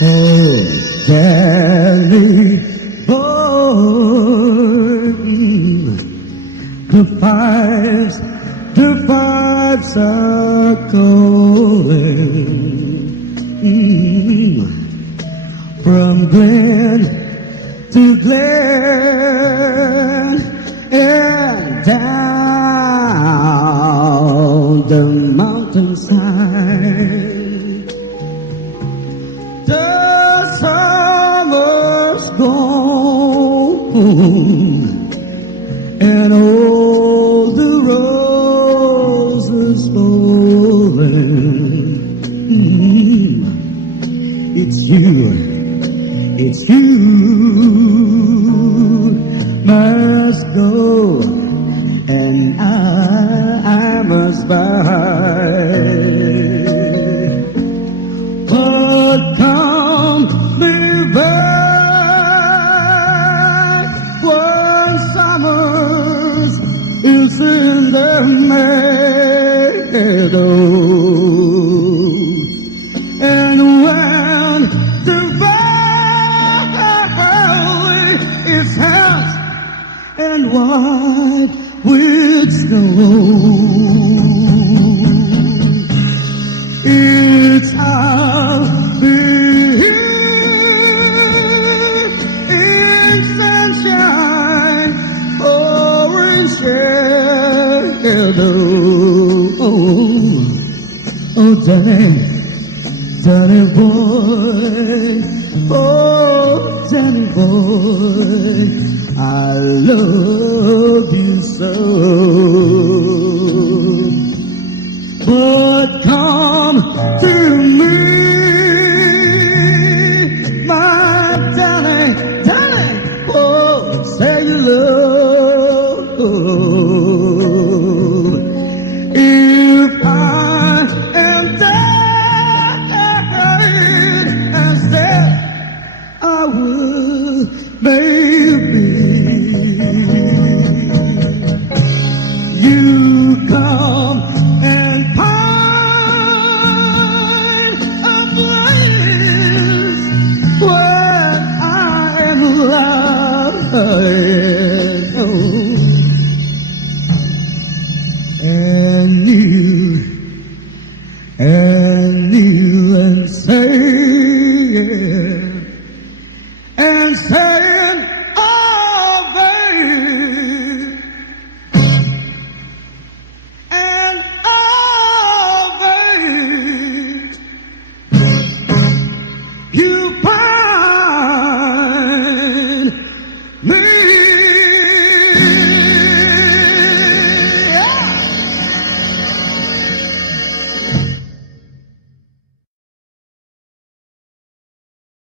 Oh, Danny boy, the fives are calling. From Glen to Glen and down the mountainside. The summer's gone and all the roses falling. It's you must go, and I must buy. But come me back when summer's is in the meadow, and when the valley is hot and white with snow. I'll be here in sunshine or in shadow. Oh, Danny boy, oh, Danny boy, I love you so.